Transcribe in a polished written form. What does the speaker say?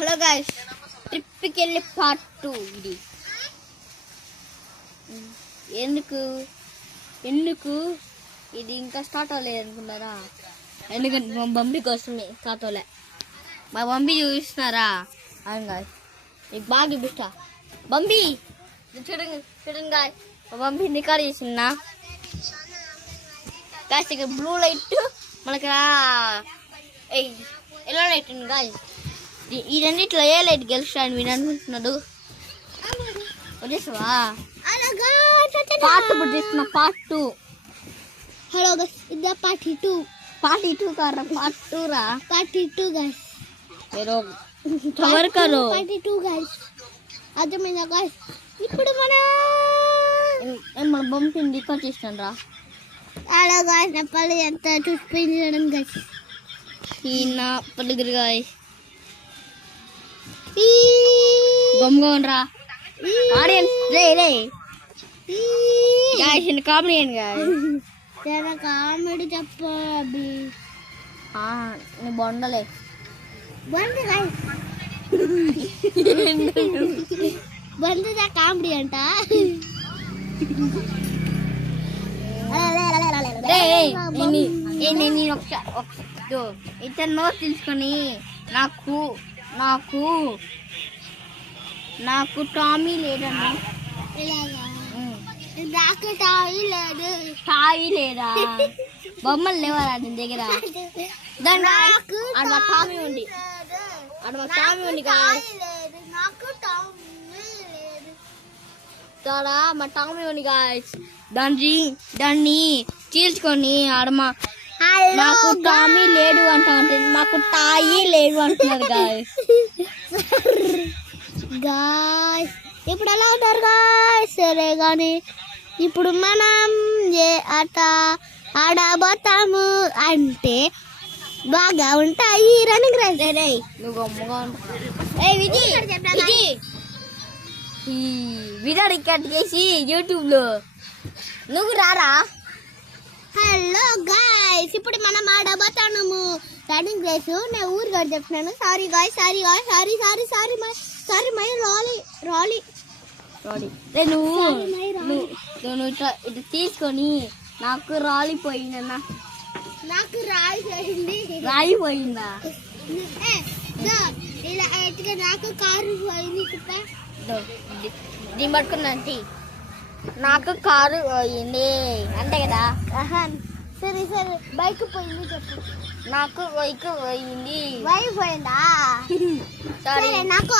Hello guys, ట్రిప్కి వెళ్ళి part 2 ఇది. ఎందుకు ఇది ఇంకా స్టార్ట్ అవ్వలేదు అనుకున్నారా? ఎందుకంటే మా బంబి కోసమే స్టార్ట్ అవ్వలే. మా బంబి చూపిస్తున్నారా? అవును గాయ్స్, మీకు బాగా చూపిస్తా. బంబి చూడండి గాయ్, మా బంబి రికార్డ్ చేసిందా గాయ్స్. ఇక్కడ బ్లూ లైట్, మనకి ఎల్లో లైట్ ఉంది గాయ్స్. ఈ రెండిట్లో ఏ లైట్ గెలుస్తాను మీరు అనుకుంటున్నాడు? వచ్చేసావా? పార్ట్ పుట్టిస్తున్నా, పార్ట్ 2. హలో గైస్, ఇది పార్ట్ 2. పార్ట్ 2 కారా, పార్ట్ 2 రా. పార్ట్ 2 గైస్, మీరు కవర్ కరో. పార్ట్ 2 గైస్, అర్థమైందా గైస్? ఇప్పుడు మన బంపిని రికార్డ్ చేస్తాను రా. హలో గైస్, నా పళ్ళు ఎంత చూసిపోయింది గైస్. ఈయన పల్లిగిరి గాయ్ బొమ్మగా రా. Audience ray guys, in comedy అండి గాయ్. కామెడీ చెప్పి నీ బొండలే బండి గైస్, బండిదా కామెడీ అంట. ఇతను నోట్ తీసుకొని నాకు టామీ లేదన్నా. నాకు టాయి లేదు. టాయి లేదా? బొమ్మలు లేవరా నీ దగ్గర? అక్కడ టామీ ఉంది, మా టామీ ఉంది గాయ్స్. దాన్ని చీల్చుకొని ఆడమా నాకు టామీ లేడు అంటా ఉంటుంది, మాకు టాయి లేడు అంటున్నారు గాయ్స్. గాయ్స్ ఇప్పుడు ఎలా ఉన్నారు గాయ్స్? సరే కానీ ఇప్పుడు మనం ఏ ఆట ఆడబోతాము అంటే బాగా ఉంటాయి రన్నింగ్ రేస్. నువ్వు వీడియో రికార్డ్ చేసి యూట్యూబ్ లో నువ్వు రారా? హలో గాయ్స్, ఇప్పుడు మనం ఆడబోతాము రన్నింగ్ రేస్. నేను ఊరు గారు చెప్తున్నాను. Sorry guys, sorry my rally. నువ్వు ఇట్లా తీసుకొని నాకు రాలిపోయిందన్నా. నాకు రాయిపోయిందా? ఇలా నాకు కారు పోయింది. దీన్ని పట్టుకున్నాంటి నాకు కారు పోయింది అంతే కదా? సరే బైక్ పోయింది చెప్పు. నాకు బైక్ పోయింది. బైక్ పోయిందా? సరే నాకు